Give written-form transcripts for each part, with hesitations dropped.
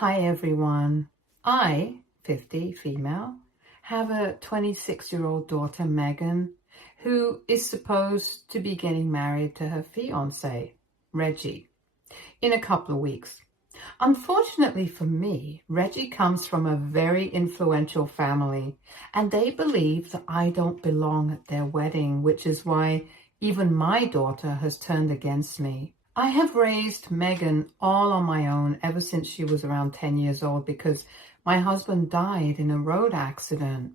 Hi everyone. I, 50, female, have a 26-year-old daughter, Megan, who is supposed to be getting married to her fiancé, Reggie, in a couple of weeks. Unfortunately for me, Reggie comes from a very influential family, and they believe that I don't belong at their wedding, which is why even my daughter has turned against me. I have raised Megan all on my own ever since she was around 10 years old because my husband died in a road accident.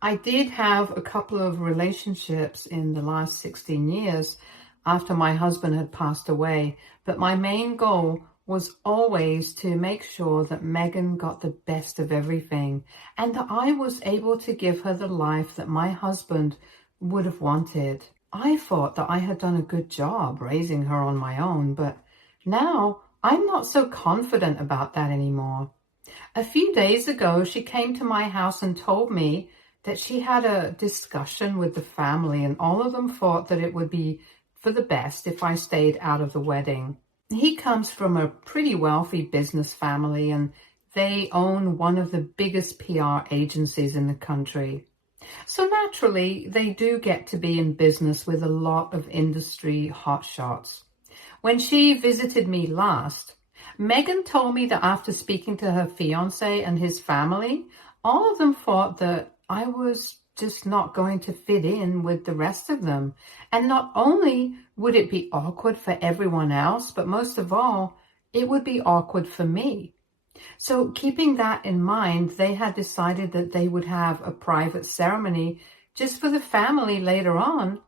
I did have a couple of relationships in the last 16 years after my husband had passed away, but my main goal was always to make sure that Megan got the best of everything and that I was able to give her the life that my husband would have wanted. I thought that I had done a good job raising her on my own, but now I'm not so confident about that anymore. A few days ago, she came to my house and told me that she had a discussion with the family and all of them thought that it would be for the best if I stayed out of the wedding. He comes from a pretty wealthy business family and they own one of the biggest PR agencies in the country. So naturally, they do get to be in business with a lot of industry hotshots. When she visited me last, Megan told me that after speaking to her fiance and his family, all of them thought that I was just not going to fit in with the rest of them. And not only would it be awkward for everyone else, but most of all, it would be awkward for me. So keeping that in mind, they had decided that they would have a private ceremony just for the family later on.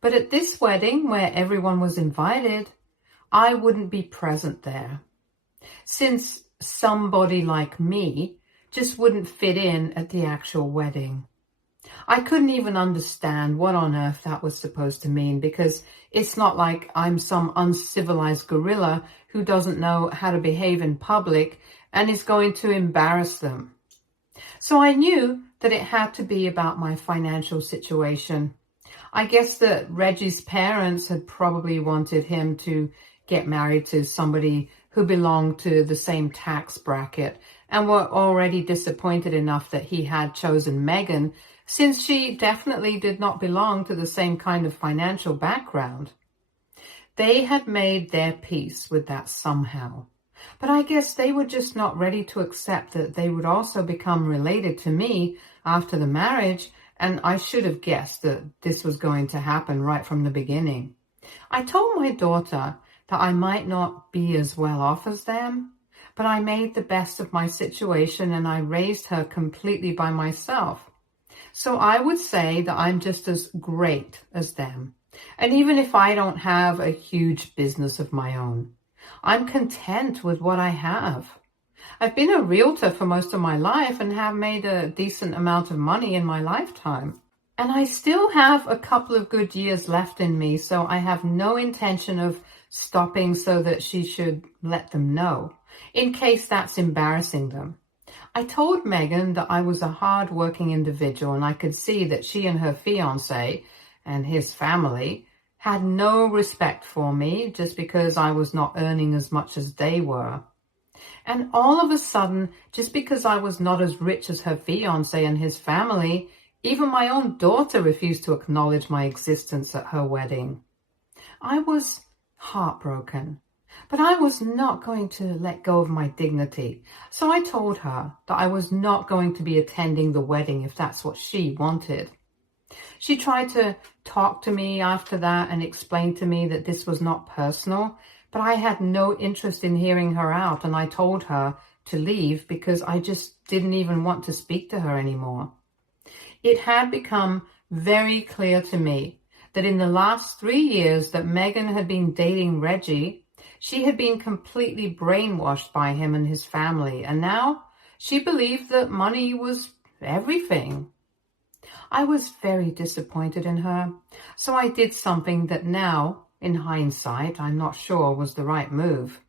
But at this wedding, where everyone was invited, I wouldn't be present there, since somebody like me just wouldn't fit in at the actual wedding. I couldn't even understand what on earth that was supposed to mean because it's not like I'm some uncivilized gorilla who doesn't know how to behave in public and is going to embarrass them. So I knew that it had to be about my financial situation. I guess that Reggie's parents had probably wanted him to get married to somebody who belonged to the same tax bracket and were already disappointed enough that he had chosen Megan, since she definitely did not belong to the same kind of financial background. They had made their peace with that somehow. But I guess they were just not ready to accept that they would also become related to me after the marriage, and I should have guessed that this was going to happen right from the beginning. I told my daughter that I might not be as well off as them, but I made the best of my situation and I raised her completely by myself. So I would say that I'm just as great as them. And even if I don't have a huge business of my own, I'm content with what I have. I've been a realtor for most of my life and have made a decent amount of money in my lifetime. And I still have a couple of good years left in me, so I have no intention of stopping so that she should let them know, in case that's embarrassing them. I told Megan that I was a hard-working individual and I could see that she and her fiancé and his family had no respect for me just because I was not earning as much as they were. And all of a sudden, just because I was not as rich as her fiancé and his family, even my own daughter refused to acknowledge my existence at her wedding. I was heartbroken, but I was not going to let go of my dignity. So I told her that I was not going to be attending the wedding if that's what she wanted. She tried to talk to me after that and explain to me that this was not personal, but I had no interest in hearing her out, and I told her to leave because I just didn't even want to speak to her anymore. It had become very clear to me that in the last 3 years that Megan had been dating Reggie, she had been completely brainwashed by him and his family, and now she believed that money was everything. I was very disappointed in her, so I did something that now, in hindsight, I'm not sure was the right move.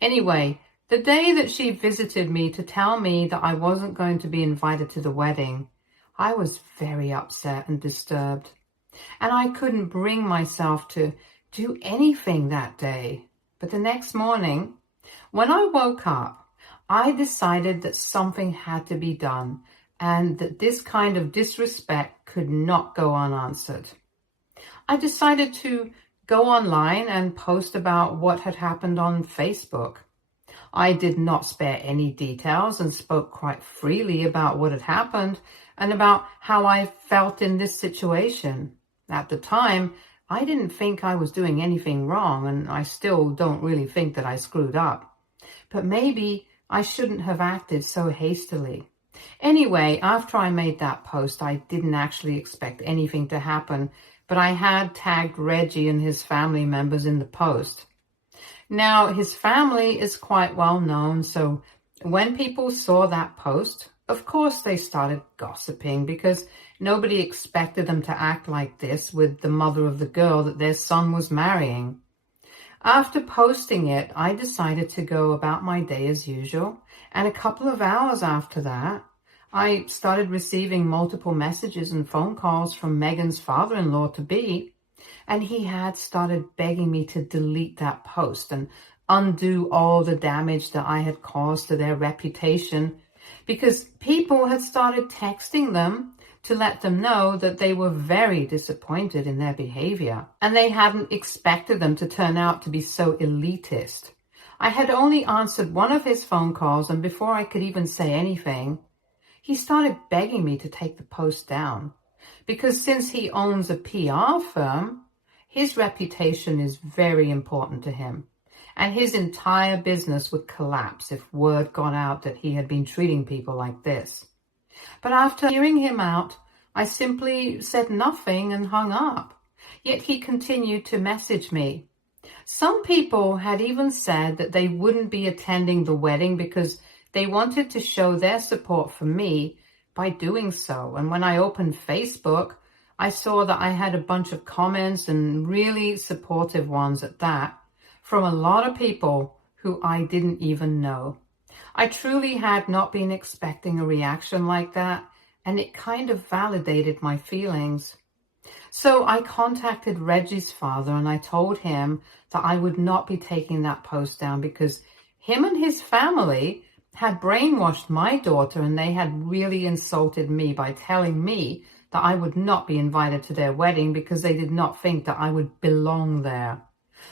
Anyway, the day that she visited me to tell me that I wasn't going to be invited to the wedding, I was very upset and disturbed, and I couldn't bring myself to do anything that day. But the next morning, when I woke up, I decided that something had to be done and that this kind of disrespect could not go unanswered. I decided to go online and post about what had happened on Facebook. I did not spare any details and spoke quite freely about what had happened and about how I felt in this situation. At the time, I didn't think I was doing anything wrong, and I still don't really think that I screwed up. But maybe I shouldn't have acted so hastily. Anyway, after I made that post, I didn't actually expect anything to happen, but I had tagged Reggie and his family members in the post. Now, his family is quite well known, so when people saw that post, of course they started gossiping because nobody expected them to act like this with the mother of the girl that their son was marrying. After posting it, I decided to go about my day as usual, and a couple of hours after that, I started receiving multiple messages and phone calls from Megan's father-in-law-to-be, and he had started begging me to delete that post and undo all the damage that I had caused to their reputation, because people had started texting them to let them know that they were very disappointed in their behavior, and they hadn't expected them to turn out to be so elitist. I had only answered one of his phone calls, and before I could even say anything, he started begging me to take the post down, because since he owns a PR firm, his reputation is very important to him, and his entire business would collapse if word got out that he had been treating people like this. But after hearing him out, I simply said nothing and hung up. Yet he continued to message me. Some people had even said that they wouldn't be attending the wedding because they wanted to show their support for me by doing so. And when I opened Facebook, I saw that I had a bunch of comments, and really supportive ones at that, from a lot of people who I didn't even know. I truly had not been expecting a reaction like that, and it kind of validated my feelings. So I contacted Reggie's father and I told him that I would not be taking that post down because him and his family had brainwashed my daughter, and they had really insulted me by telling me that I would not be invited to their wedding because they did not think that I would belong there.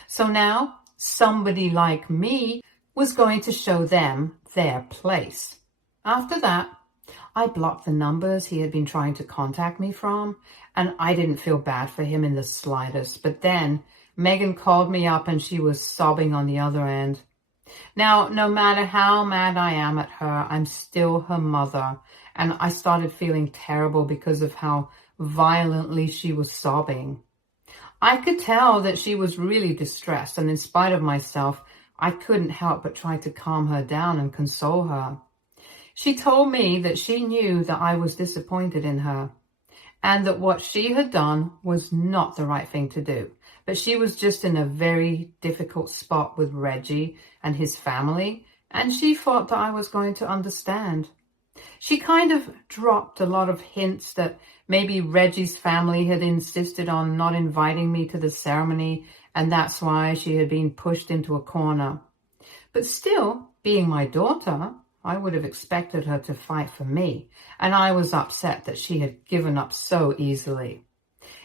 So now somebody like me was going to show them their place. After that, I blocked the numbers he had been trying to contact me from, and I didn't feel bad for him in the slightest. But then Megan called me up and she was sobbing on the other end. Now, no matter how mad I am at her, I'm still her mother, and I started feeling terrible because of how violently she was sobbing. I could tell that she was really distressed, and in spite of myself, I couldn't help but try to calm her down and console her. She told me that she knew that I was disappointed in her, and that what she had done was not the right thing to do. But she was just in a very difficult spot with Reggie and his family, and she thought that I was going to understand. She kind of dropped a lot of hints that maybe Reggie's family had insisted on not inviting me to the ceremony, and that's why she had been pushed into a corner. But still, being my daughter, I would have expected her to fight for me, and I was upset that she had given up so easily.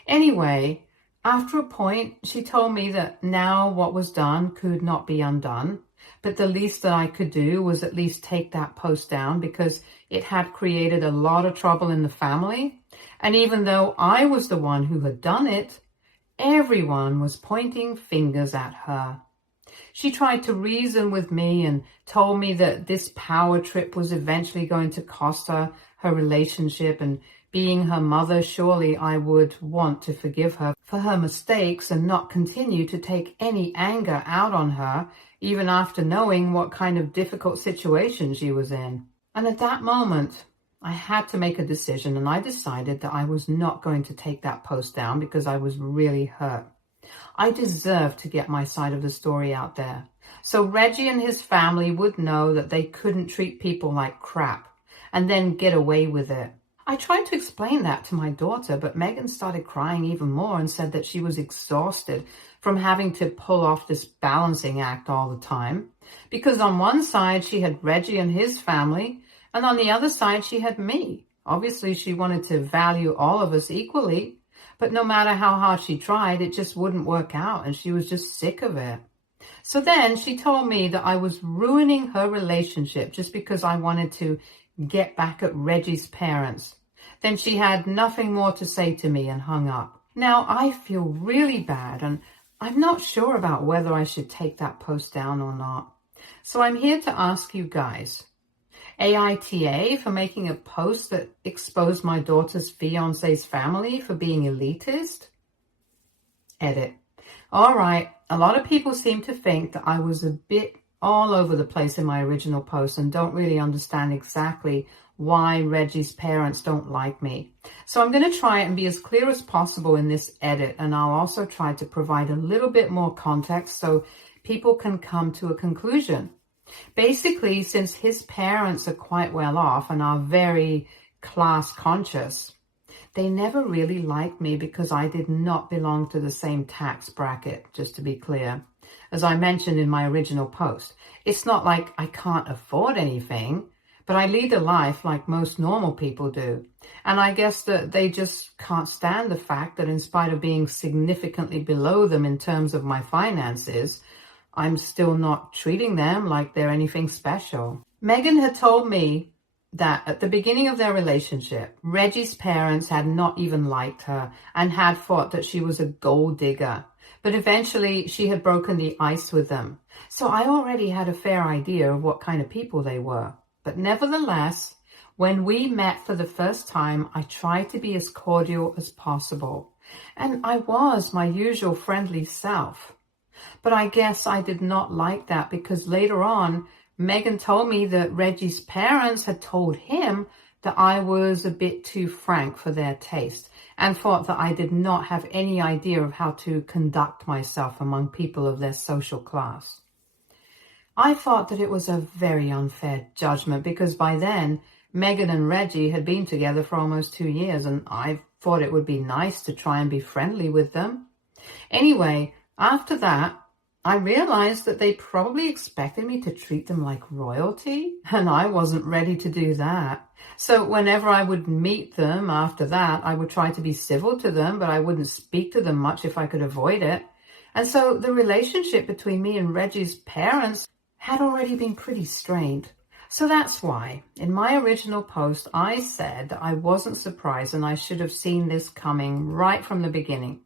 Anyway, after a point, she told me that now what was done could not be undone, but the least that I could do was at least take that post down because it had created a lot of trouble in the family, and even though I was the one who had done it, everyone was pointing fingers at her. She tried to reason with me and told me that this power trip was eventually going to cost her her relationship, and being her mother, surely I would want to forgive her for her mistakes and not continue to take any anger out on her, even after knowing what kind of difficult situation she was in. And at that moment, I had to make a decision, and I decided that I was not going to take that post down because I was really hurt. I deserved to get my side of the story out there, so Reggie and his family would know that they couldn't treat people like crap and then get away with it. I tried to explain that to my daughter, but Megan started crying even more and said that she was exhausted from having to pull off this balancing act all the time, Because on one side she had Reggie and his family, and on the other side she had me. Obviously she wanted to value all of us equally, but no matter how hard she tried, it just wouldn't work out, and she was just sick of it. So then she told me that I was ruining her relationship just because I wanted to get back at Reggie's parents. Then she had nothing more to say to me and hung up. Now I feel really bad, and I'm not sure about whether I should take that post down or not. So I'm here to ask you guys, AITA for making a post that exposed my daughter's fiance's family for being elitist? Edit. All right, a lot of people seem to think that I was a bit all over the place in my original post and don't really understand exactly why Reggie's parents don't like me. So I'm going to try and be as clear as possible in this edit, and I'll also try to provide a little bit more context so people can come to a conclusion. Basically, since his parents are quite well off and are very class conscious, they never really liked me because I did not belong to the same tax bracket, just to be clear. As I mentioned in my original post, it's not like I can't afford anything, but I lead a life like most normal people do. And I guess that they just can't stand the fact that in spite of being significantly below them in terms of my finances, I'm still not treating them like they're anything special. Megan had told me that at the beginning of their relationship, Reggie's parents had not even liked her and had thought that she was a gold digger. But eventually she had broken the ice with them. So I already had a fair idea of what kind of people they were. But nevertheless, when we met for the first time, I tried to be as cordial as possible. And I was my usual friendly self. But I guess I did not like that because later on, Megan told me that Reggie's parents had told him that I was a bit too frank for their taste and thought that I did not have any idea of how to conduct myself among people of their social class. I thought that it was a very unfair judgment because by then, Megan and Reggie had been together for almost 2 years, and I thought it would be nice to try and be friendly with them. Anyway, after that, I realized that they probably expected me to treat them like royalty, and I wasn't ready to do that. So whenever I would meet them after that, I would try to be civil to them, but I wouldn't speak to them much if I could avoid it. And so the relationship between me and Reggie's parents had already been pretty strained. So that's why, in my original post, I said that I wasn't surprised and I should have seen this coming right from the beginning.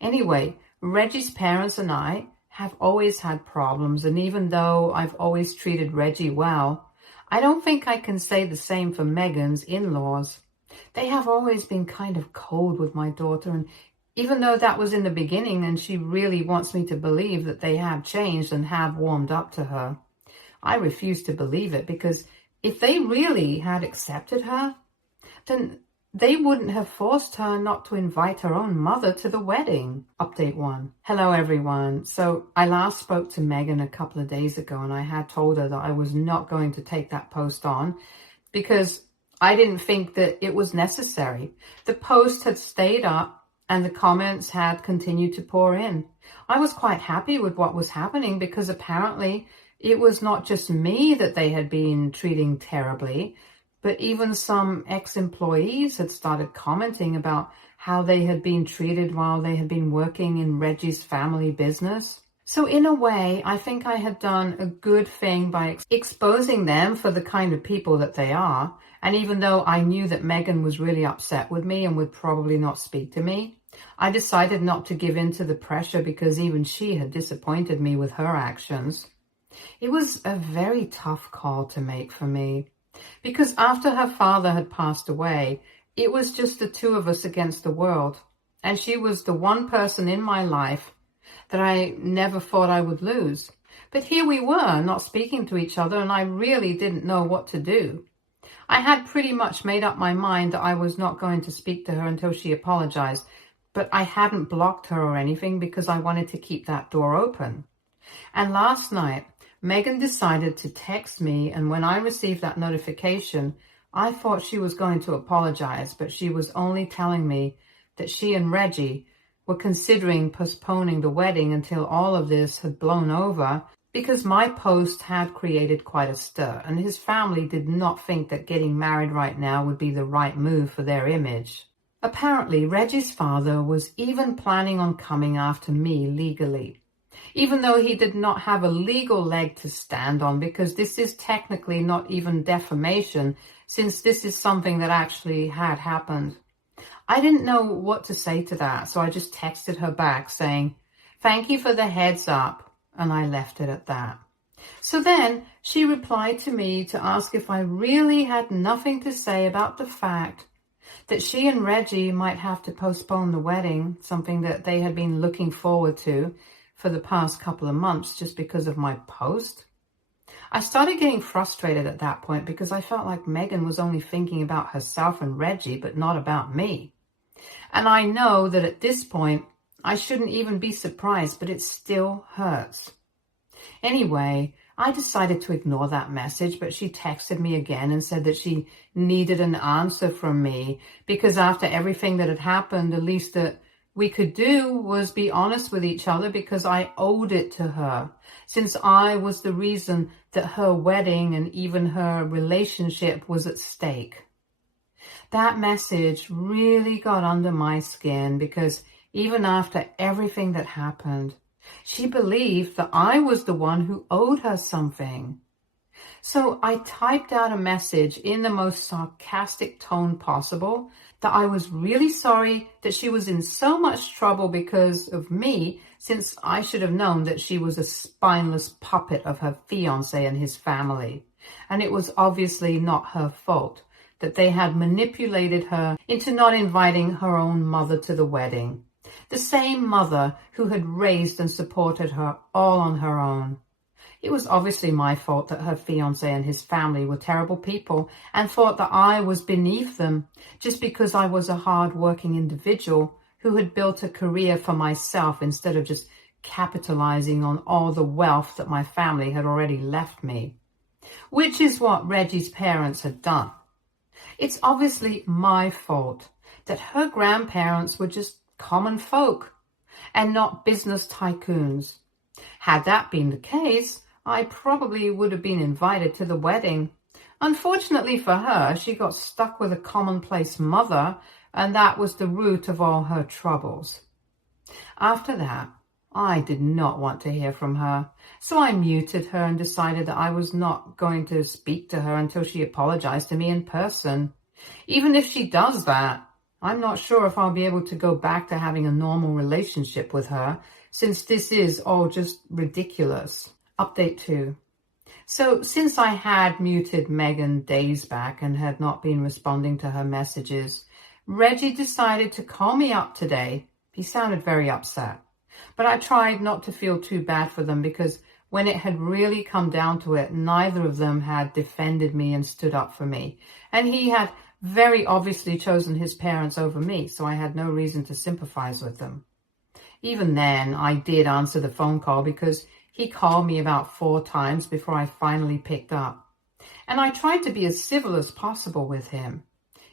Anyway, Reggie's parents and I have always had problems, and even though I've always treated Reggie well, I don't think I can say the same for Megan's in-laws. They have always been kind of cold with my daughter, and even though that was in the beginning and she really wants me to believe that they have changed and have warmed up to her, I refuse to believe it, because if they really had accepted her, then they wouldn't have forced her not to invite her own mother to the wedding. Update 1. Hello, everyone. So I last spoke to Megan a couple of days ago, and I had told her that I was not going to take that post on because I didn't think that it was necessary. The post had stayed up and the comments had continued to pour in. I was quite happy with what was happening because apparently it was not just me that they had been treating terribly, but even some ex-employees had started commenting about how they had been treated while they had been working in Reggie's family business. So in a way, I think I had done a good thing by exposing them for the kind of people that they are. And even though I knew that Megan was really upset with me and would probably not speak to me, I decided not to give in to the pressure because even she had disappointed me with her actions. It was a very tough call to make for me. Because after her father had passed away, it was just the two of us against the world. And she was the one person in my life that I never thought I would lose. But here we were, not speaking to each other, and I really didn't know what to do. I had pretty much made up my mind that I was not going to speak to her until she apologized, but I hadn't blocked her or anything because I wanted to keep that door open. And last night, Megan decided to text me, and when I received that notification, I thought she was going to apologize, but she was only telling me that she and Reggie were considering postponing the wedding until all of this had blown over because my post had created quite a stir, and his family did not think that getting married right now would be the right move for their image. Apparently, Reggie's father was even planning on coming after me legally, even though he did not have a legal leg to stand on, because this is technically not even defamation, since this is something that actually had happened. I didn't know what to say to that, so I just texted her back saying, "Thank you for the heads up," and I left it at that. So then she replied to me to ask if I really had nothing to say about the fact that she and Reggie might have to postpone the wedding, something that they had been looking forward to for the past couple of months just because of my post. I started getting frustrated at that point because I felt like Megan was only thinking about herself and Reggie, but not about me. And I know that at this point, I shouldn't even be surprised, but it still hurts. Anyway, I decided to ignore that message, but she texted me again and said that she needed an answer from me because after everything that had happened, the least that we could do was be honest with each other because I owed it to her, since I was the reason that her wedding and even her relationship was at stake. That message really got under my skin because even after everything that happened, she believed that I was the one who owed her something. So I typed out a message in the most sarcastic tone possible that I was really sorry that she was in so much trouble because of me, since I should have known that she was a spineless puppet of her fiancé and his family. And it was obviously not her fault that they had manipulated her into not inviting her own mother to the wedding. The same mother who had raised and supported her all on her own. It was obviously my fault that her fiancé and his family were terrible people and thought that I was beneath them just because I was a hard-working individual who had built a career for myself instead of just capitalizing on all the wealth that my family had already left me, which is what Reggie's parents had done. It's obviously my fault that her grandparents were just common folk and not business tycoons. Had that been the case, I probably would have been invited to the wedding. Unfortunately for her, she got stuck with a commonplace mother, and that was the root of all her troubles. After that, I did not want to hear from her, so I muted her and decided that I was not going to speak to her until she apologized to me in person. Even if she does that, I'm not sure if I'll be able to go back to having a normal relationship with her, since this is all just ridiculous. Update 2. So since I had muted Megan days back and had not been responding to her messages, Reggie decided to call me up today. He sounded very upset, but I tried not to feel too bad for them because when it had really come down to it, neither of them had defended me and stood up for me. And he had very obviously chosen his parents over me, so I had no reason to sympathize with them. Even then, I did answer the phone call because he called me about 4 times before I finally picked up. And I tried to be as civil as possible with him.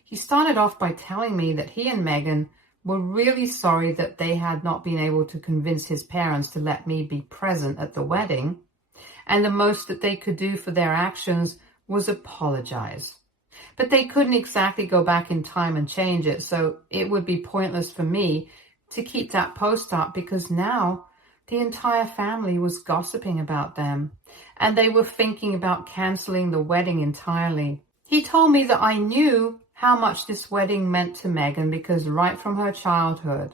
He started off by telling me that he and Megan were really sorry that they had not been able to convince his parents to let me be present at the wedding, and the most that they could do for their actions was apologize. But they couldn't exactly go back in time and change it, so it would be pointless for me to keep that post up because now the entire family was gossiping about them, and they were thinking about canceling the wedding entirely. He told me that I knew how much this wedding meant to Megan because right from her childhood,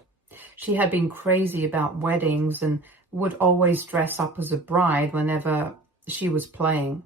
she had been crazy about weddings and would always dress up as a bride whenever she was playing.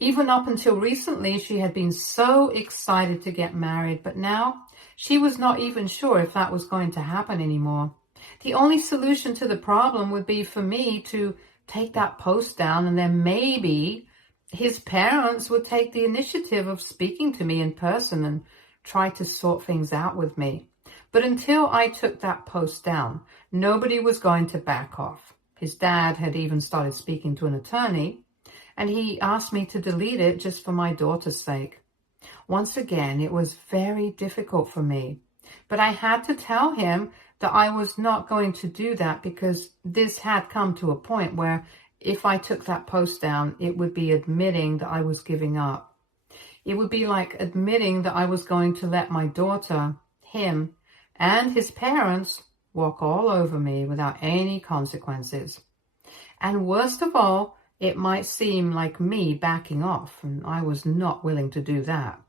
Even up until recently, she had been so excited to get married, but now she was not even sure if that was going to happen anymore. The only solution to the problem would be for me to take that post down, and then maybe his parents would take the initiative of speaking to me in person and try to sort things out with me. But until I took that post down, nobody was going to back off. His dad had even started speaking to an attorney, and he asked me to delete it just for my daughter's sake. Once again, it was very difficult for me, but I had to tell him that I was not going to do that because this had come to a point where if I took that post down, it would be admitting that I was giving up. It would be like admitting that I was going to let my daughter, him, and his parents walk all over me without any consequences. And worst of all, it might seem like me backing off, and I was not willing to do that.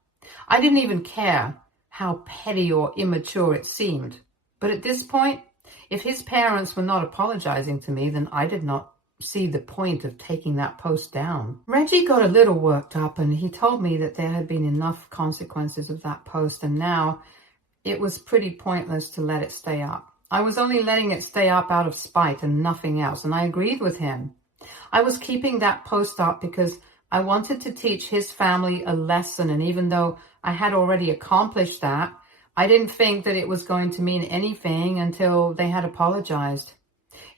I didn't even care how petty or immature it seemed. But at this point, if his parents were not apologizing to me, then I did not see the point of taking that post down. Reggie got a little worked up, and he told me that there had been enough consequences of that post, and now it was pretty pointless to let it stay up. I was only letting it stay up out of spite and nothing else, and I agreed with him. I was keeping that post up because I wanted to teach his family a lesson, and even though I had already accomplished that, I didn't think that it was going to mean anything until they had apologized.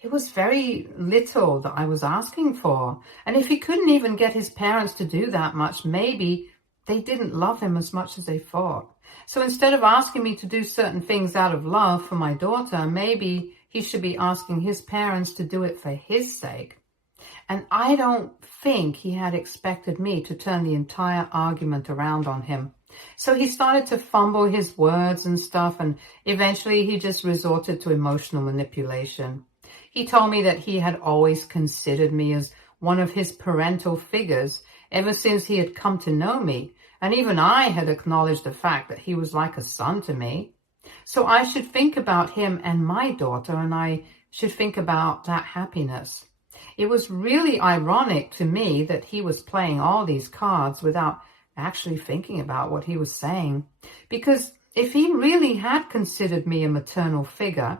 It was very little that I was asking for, and if he couldn't even get his parents to do that much, maybe they didn't love him as much as they thought. So instead of asking me to do certain things out of love for my daughter, maybe he should be asking his parents to do it for his sake. And I don't think he had expected me to turn the entire argument around on him. So he started to fumble his words and stuff, and eventually he just resorted to emotional manipulation. He told me that he had always considered me as one of his parental figures ever since he had come to know me, and even I had acknowledged the fact that he was like a son to me. So I should think about him and my daughter, and I should think about that happiness. It was really ironic to me that he was playing all these cards without actually thinking about what he was saying. Because if he really had considered me a maternal figure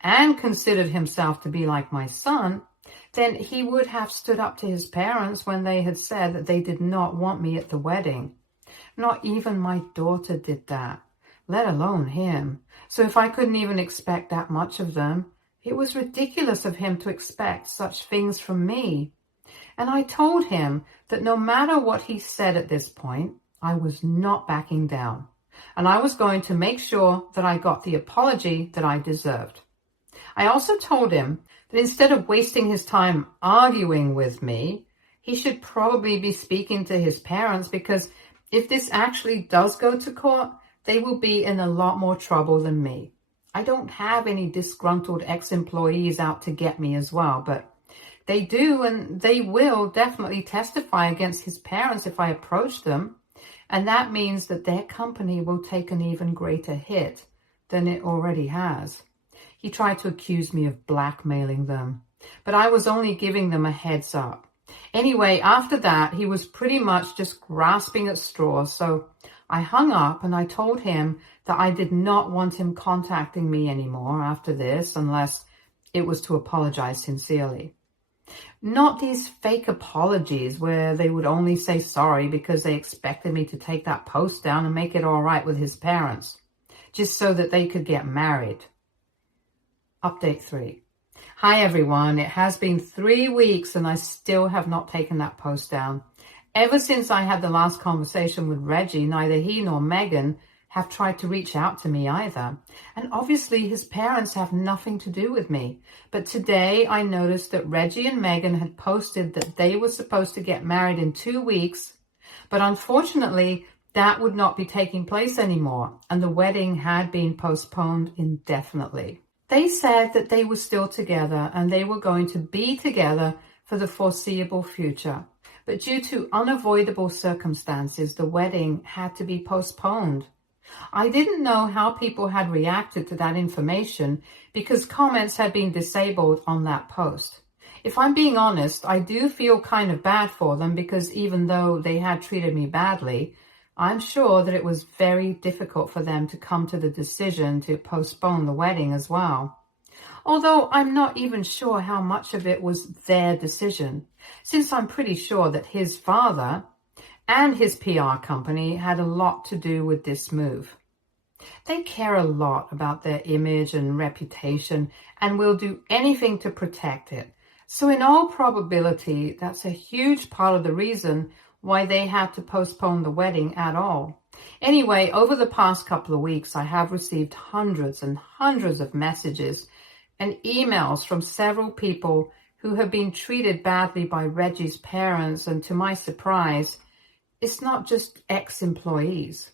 and considered himself to be like my son, then he would have stood up to his parents when they had said that they did not want me at the wedding. Not even my daughter did that, let alone him. So if I couldn't even expect that much of them, it was ridiculous of him to expect such things from me. And I told him that no matter what he said at this point, I was not backing down. And I was going to make sure that I got the apology that I deserved. I also told him that instead of wasting his time arguing with me, he should probably be speaking to his parents, because if this actually does go to court, they will be in a lot more trouble than me. I don't have any disgruntled ex-employees out to get me as well, but they do, and they will definitely testify against his parents if I approach them. And that means that their company will take an even greater hit than it already has. He tried to accuse me of blackmailing them, but I was only giving them a heads up. Anyway, after that, he was pretty much just grasping at straws, so I hung up and I told him that I did not want him contacting me anymore after this unless it was to apologize sincerely. Not these fake apologies where they would only say sorry because they expected me to take that post down and make it all right with his parents, just so that they could get married. Update 3. Hi everyone, it has been 3 weeks and I still have not taken that post down. Ever since I had the last conversation with Reggie, neither he nor Megan have tried to reach out to me either. And obviously his parents have nothing to do with me. But today I noticed that Reggie and Megan had posted that they were supposed to get married in 2 weeks, but unfortunately that would not be taking place anymore, and the wedding had been postponed indefinitely. They said that they were still together and they were going to be together for the foreseeable future. But due to unavoidable circumstances, the wedding had to be postponed. I didn't know how people had reacted to that information because comments had been disabled on that post. If I'm being honest, I do feel kind of bad for them because even though they had treated me badly, I'm sure that it was very difficult for them to come to the decision to postpone the wedding as well. Although I'm not even sure how much of it was their decision, since I'm pretty sure that his father and his PR company had a lot to do with this move. They care a lot about their image and reputation and will do anything to protect it. So in all probability, that's a huge part of the reason why they had to postpone the wedding at all. Anyway, over the past couple of weeks, I have received hundreds and hundreds of messages and emails from several people who have been treated badly by Reggie's parents, and to my surprise, it's not just ex-employees.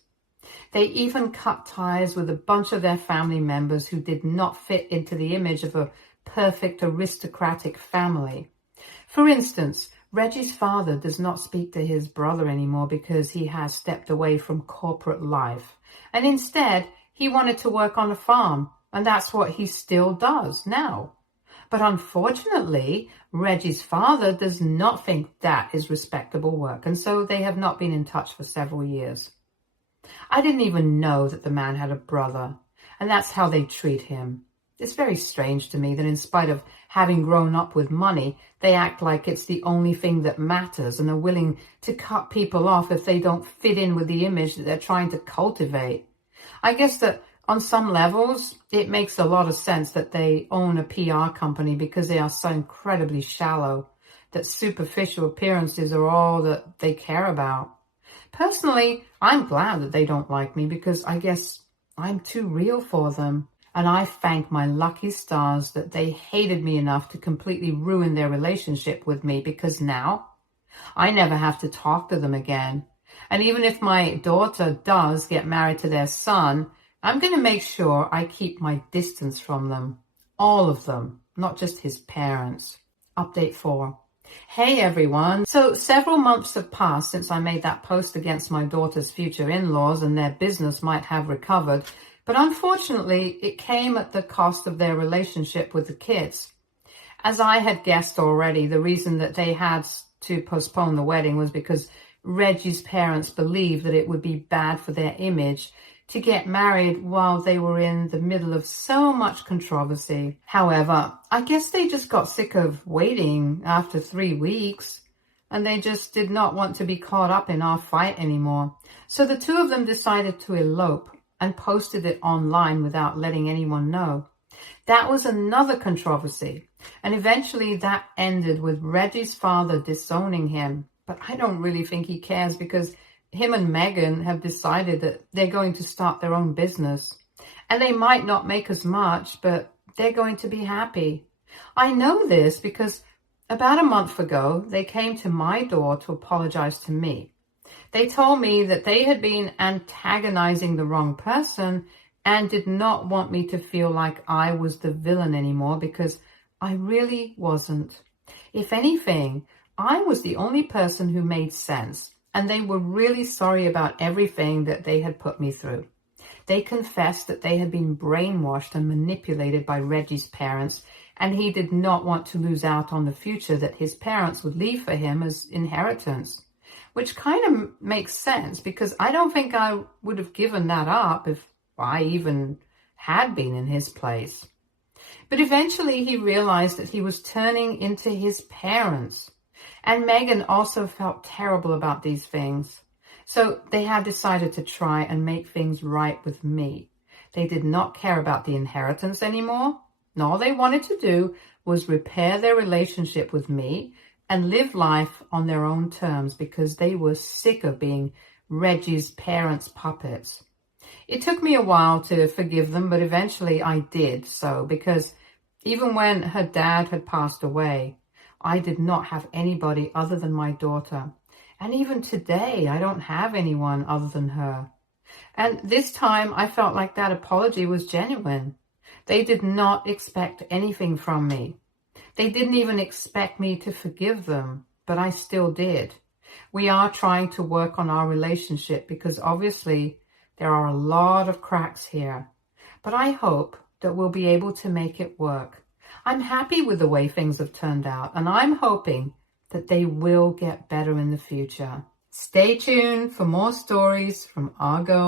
They even cut ties with a bunch of their family members who did not fit into the image of a perfect aristocratic family. For instance, Reggie's father does not speak to his brother anymore because he has stepped away from corporate life. And instead, he wanted to work on a farm, and that's what he still does now. But unfortunately, Reggie's father does not think that is respectable work, and so they have not been in touch for several years. I didn't even know that the man had a brother, and that's how they treat him. It's very strange to me that in spite of having grown up with money, they act like it's the only thing that matters and are willing to cut people off if they don't fit in with the image that they're trying to cultivate. I guess that on some levels, it makes a lot of sense that they own a PR company because they are so incredibly shallow, that superficial appearances are all that they care about. Personally, I'm glad that they don't like me because I guess I'm too real for them. And I thank my lucky stars that they hated me enough to completely ruin their relationship with me, because now I never have to talk to them again. And even if my daughter does get married to their son, I'm going to make sure I keep my distance from them. All of them, not just his parents. Update 4. Hey everyone. So several months have passed since I made that post against my daughter's future in-laws and their business might have recovered. But unfortunately, it came at the cost of their relationship with the kids. As I had guessed already, the reason that they had to postpone the wedding was because Reggie's parents believed that it would be bad for their image to get married while they were in the middle of so much controversy. However, I guess they just got sick of waiting after 3 weeks, and they just did not want to be caught up in our fight anymore. So the two of them decided to elope and posted it online without letting anyone know. That was another controversy, and eventually that ended with Reggie's father disowning him. But I don't really think he cares because him and Megan have decided that they're going to start their own business. And they might not make as much, but they're going to be happy. I know this because about a month ago, they came to my door to apologize to me. They told me that they had been antagonizing the wrong person and did not want me to feel like I was the villain anymore, because I really wasn't. If anything, I was the only person who made sense, and they were really sorry about everything that they had put me through. They confessed that they had been brainwashed and manipulated by Reggie's parents, and he did not want to lose out on the future that his parents would leave for him as inheritance. Which kind of makes sense, because I don't think I would have given that up if I even had been in his place. But eventually he realized that he was turning into his parents. And Megan also felt terrible about these things. So they had decided to try and make things right with me. They did not care about the inheritance anymore. And all they wanted to do was repair their relationship with me and live life on their own terms, because they were sick of being Reggie's parents' puppets. It took me a while to forgive them, but eventually I did so, because even when her dad had passed away, I did not have anybody other than my daughter. And even today, I don't have anyone other than her. And this time, I felt like that apology was genuine. They did not expect anything from me. They didn't even expect me to forgive them, but I still did. We are trying to work on our relationship because obviously there are a lot of cracks here. But I hope that we'll be able to make it work. I'm happy with the way things have turned out, and I'm hoping that they will get better in the future. Stay tuned for more stories from our girl.